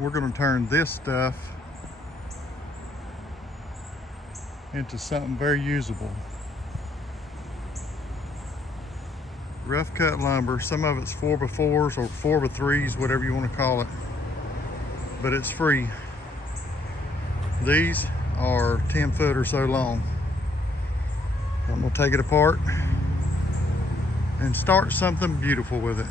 we're going to turn this stuff into something very usable. Rough cut lumber. Some of it's 4x4s or 4x3s, whatever you want to call it, but it's free. These are 10 foot or so long. I'm gonna take it apart and start something beautiful with it.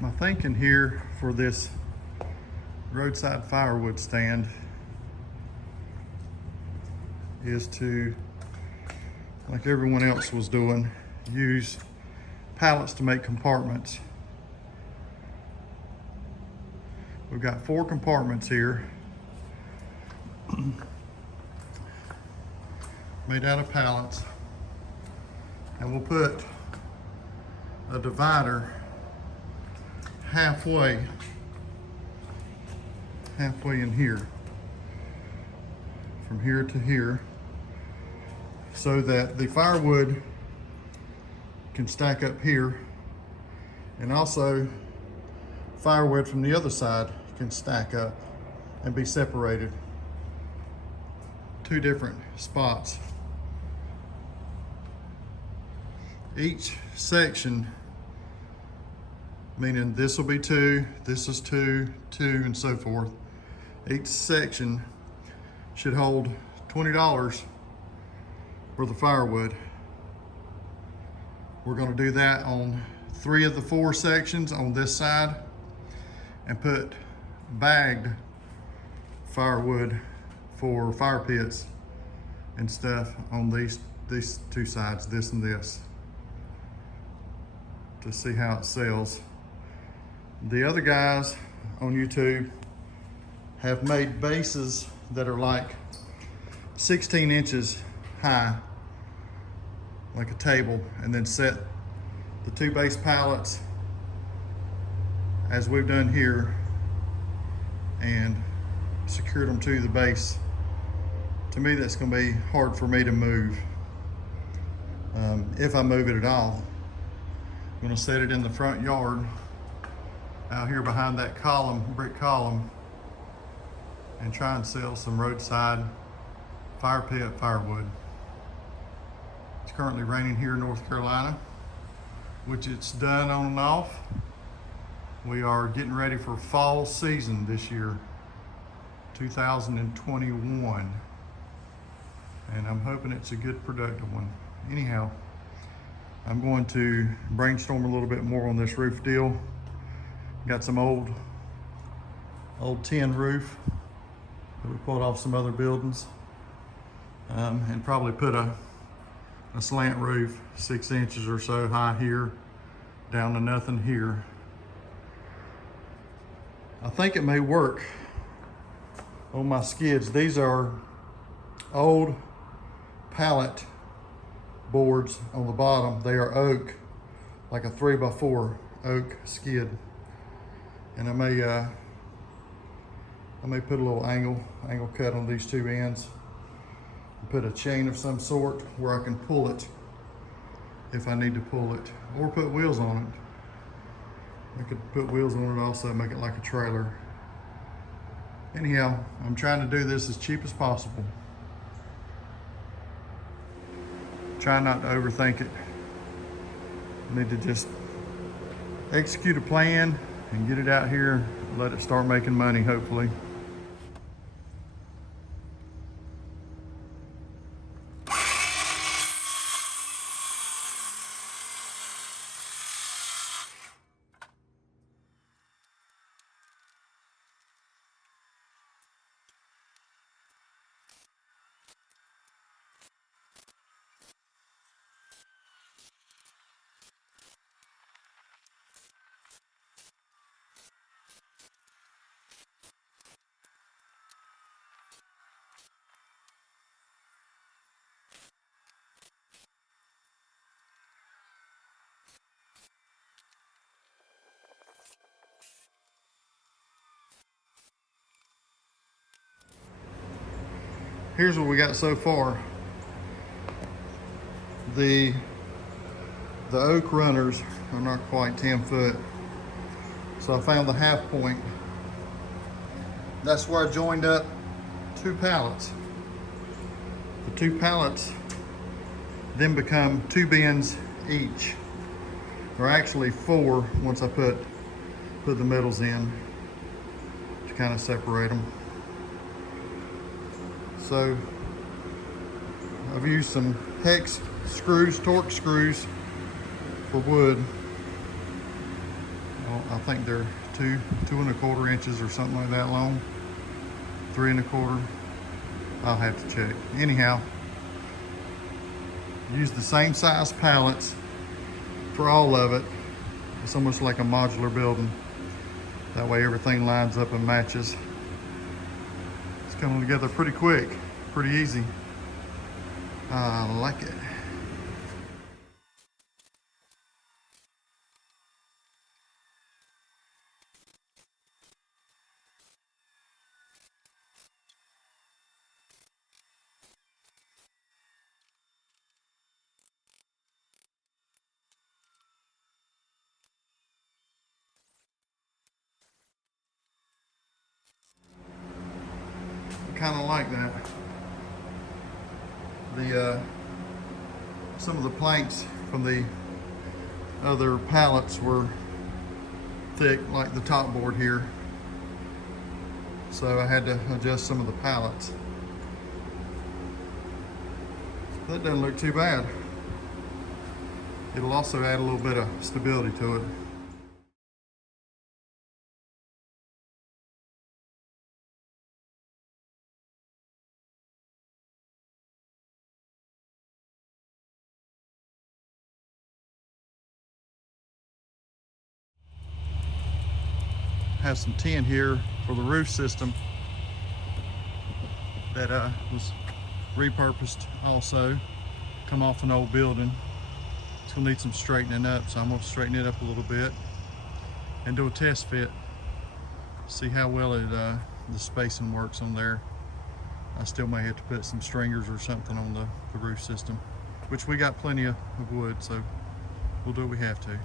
My thinking here for this roadside firewood stand is to, like everyone else was doing, use pallets to make compartments. We've got 4 compartments here made out of pallets, and we'll put a divider halfway in here, from here to here, so that the firewood can stack up here, and also firewood from the other side can stack up and be separated. 2 different spots. Each section, meaning this will be 2, this is 2, 2, and so forth. Each section should hold $20 for the firewood. We're going to do that on 3 of the 4 sections on this side, and put bagged firewood for fire pits and stuff on these 2 sides, this and this, to see how it sells. The other guys on YouTube have made bases that are like 16 inches high, like a table, and then set the 2 base pallets as we've done here and secured them to the base. To me, that's going to be hard for me to move, if I move it at all. I'm going to set it in the front yard out here behind that column, brick column, and try and sell some roadside fire pit firewood. It's currently raining here in North Carolina, which it's done on and off. We are getting ready for fall season this year, 2021, and I'm hoping it's a good, productive one. Anyhow, I'm going to brainstorm a little bit more on this roof deal. Got some old tin roof that we pulled off some other buildings, and probably put a slant roof 6 inches or so high here, down to nothing here. I think it may work on my skids. These are old pallet boards on the bottom. They are oak, like a 3x4 oak skid. And I may put a little angle cut on these 2 ends and put a chain of some sort where I can pull it if I need to pull it, or put wheels on it. I could put wheels on it also, make it like a trailer. Anyhow, I'm trying to do this as cheap as possible. Try not to overthink it. I need to just execute a plan and get it out here, let it start making money, hopefully. here's what we got so far. The oak runners are not quite 10 foot. So I found the half point. That's where I joined up 2 pallets. The 2 pallets then become 2 bins each. Or actually 4 once I put the middles in to kind of separate them. So I've used some hex screws, torque screws for wood. Well, I think they're 2 1/4 inches or something like that long. 3 1/4. I'll have to check. Anyhow, use the same size pallets for all of it. It's almost like a modular building. That way everything lines up and matches. It's coming together pretty quick, pretty easy. I like it. Kind of like that. Some of the planks from the other pallets were thick, like the top board here, so I had to adjust some of the pallets. That doesn't look too bad. It'll also add a little bit of stability to it. Have some tin here for the roof system that was repurposed also, come off an old building. It's gonna need some straightening up, so I'm gonna straighten it up a little bit and do a test fit, see how well the spacing works on there. I still may have to put some stringers or something on the roof system, which we got plenty of wood, so we'll do what we have to.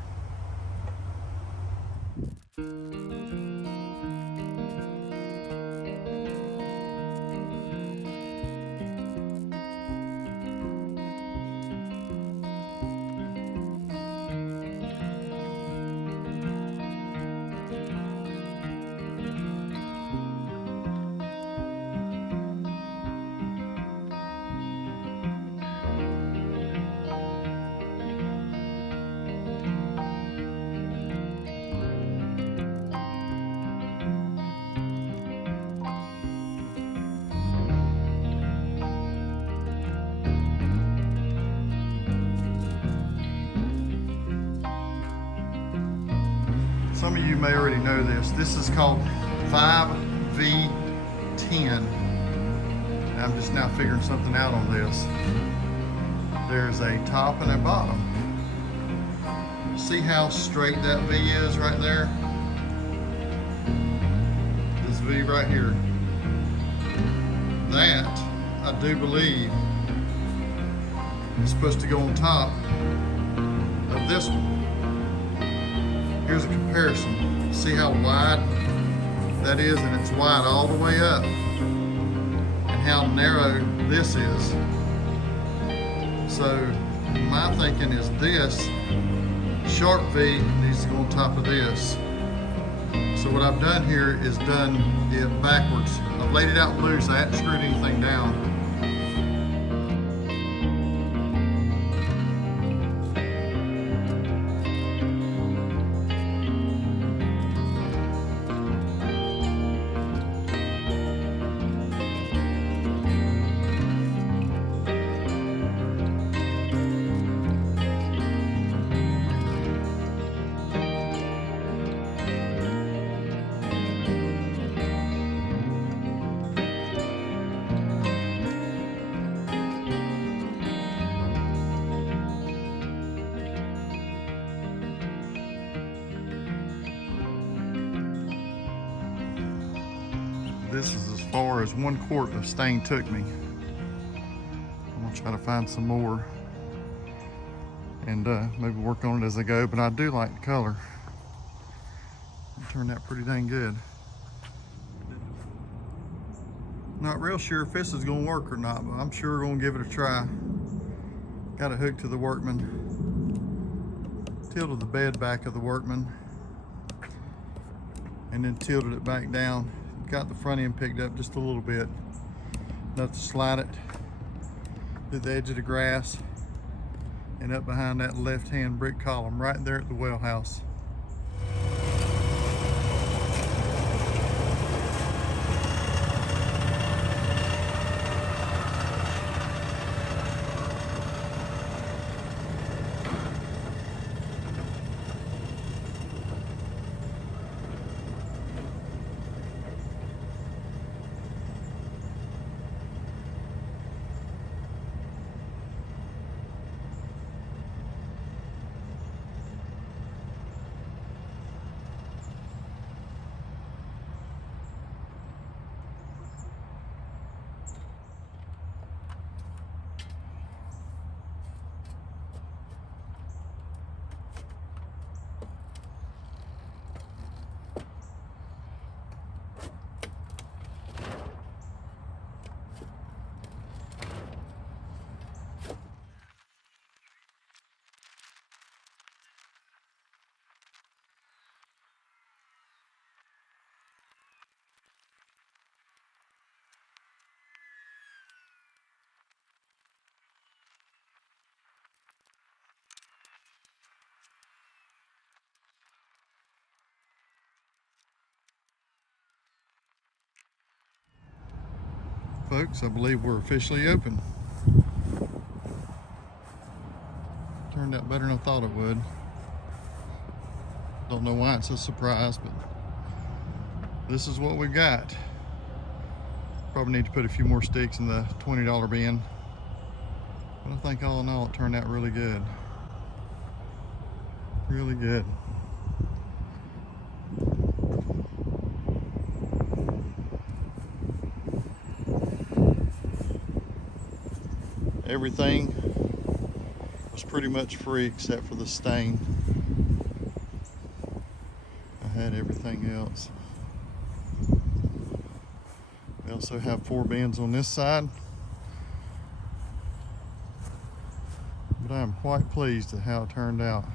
Some of you may already know this. This is called 5V10. And I'm just now figuring something out on this. There's a top and a bottom. See how straight that V is right there? This V right here. That, I do believe, is supposed to go on top of this one. Here's a comparison. See how wide that is, and it's wide all the way up, and how narrow this is. So my thinking is this sharp V needs to go on top of this. So what I've done here is done it backwards. I've laid it out loose. I haven't screwed anything down. This is as far as 1 quart of stain took me. I'll try to find some more and maybe work on it as I go, but I do like the color. It turned out pretty dang good. Not real sure if this is gonna work or not, but I'm sure gonna give it a try. Got it hooked to the workman. Tilted the bed back of the workman and then tilted it back down. Got the front end picked up just a little bit. Enough to slide it to the edge of the grass and up behind that left-hand brick column right there at the well house. Folks, I believe we're officially open. Turned out better than I thought it would. Don't know why it's a surprise, but this is what we got. Probably need to put a few more sticks in the $20 bin. But I think all in all, it turned out really good. Really good. Everything was pretty much free except for the stain. I had everything else. We also have 4 bins on this side. But I'm quite pleased at how it turned out.